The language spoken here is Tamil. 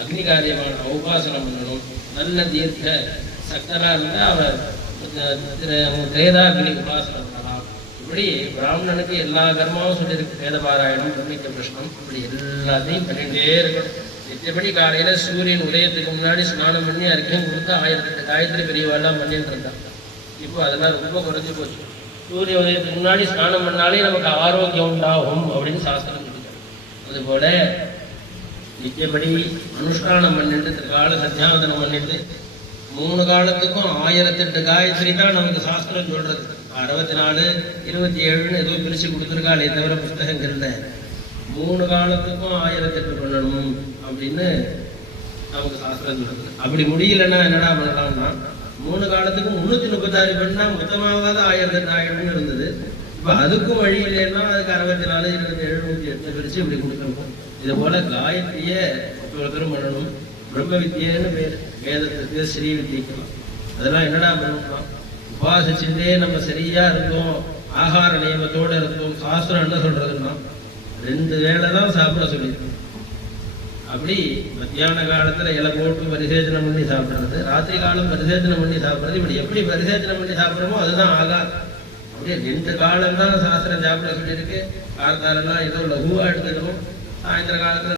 அக்னி காரியமான உபாசனம் பண்ணணும். நல்ல தீர்க்க சக்தனா இருந்தா அவர் திரேதாக்னி உபாசனம் பண்ணலாம். இப்படி பிராமணனுக்கு எல்லா கர்மாவும் சொல்லியிருக்கு. வேத பாராயணம், பிரமிக்க பிரஷ்னம், இப்படி எல்லாத்தையும் பண்ணிட்டே இருக்கணும். நித்தியப்படி காலையில சூரியன் உதயத்துக்கு முன்னாடி ஸ்நானம் பண்ணி அர்க்கியம் கொடுத்து 1008 காயத்ரி பெரியவாள்லாம் பண்ணிட்டு இருந்தான். இப்போ அதெல்லாம் ரொம்ப குறைஞ்சி போச்சு. சூரிய உதயத்துக்கு முன்னாடி ஸ்நானம் பண்ணாலே நமக்கு ஆரோக்கியம் உண்டாகும் அப்படின்னு சாஸ்திரம் சொல்லிட்டாங்க. அதுபோல நித்தியப்படி அனுஷ்டானம் பண்ணிட்டு திருக்கால சத்தியாவதனம் பண்ணிட்டு 3 காலத்துக்கும் 1008 காயத்ரி தான் நமக்கு சாஸ்திரம் சொல்றது. 64, 27 ஏதோ பிரிச்சு கொடுத்துருக்காளே தவிர புஸ்தகங்கள்ல 3 காலத்துக்கும் 1008 பண்ணணும் அப்படின்னு நமக்கு சாஸ்திரம் சொல்றது. அப்படி முடியலன்னா என்னடா பண்ணலாம்னா 3 காலத்துக்கும் 336 பண்ணா மொத்தமாவது 1008 ஆயிரம்னு இருந்தது. இப்போ அதுக்கும் வழி இல்லைன்னா அதுக்கு 64, 27, 108 பிரிச்சு இப்படி கொடுக்கணும். இது போல காயத்ரிய ஒருத்தரும் பண்ணணும். பிரம்ம வித்தியன்னு பேர் வேதத்துக்கு, ஸ்ரீ வித்தியக்கலாம். அதெல்லாம் என்னடா பண்ணணும்னா உபாசிச்சுட்டே நம்ம சரியா இருந்தோம், ஆகார நியமத்தோடு இருந்தோம். சாஸ்திரம் என்ன சொல்றதுன்னா 2 வேளை தான் சாப்பிட சொல்லியிருக்கோம். அப்படி மத்தியான காலத்துல இலை போட்டு பரிசேச்சனம் பண்ணி சாப்பிட்றது, ராத்திரி காலம் பரிசேச்சனம் பண்ணி சாப்பிட்றது. இப்படி எப்படி பரிசேச்சனம் பண்ணி சாப்பிட்றோமோ அதுதான் ஆகாரம். அப்படியே 2 காலம் தான் சாஸ்திரம் சாப்பிட சொல்லியிருக்கு. காலத்தாலெல்லாம் ஏதோ லகுவா எடுத்துக்கணும். சாயந்தர காலத்துல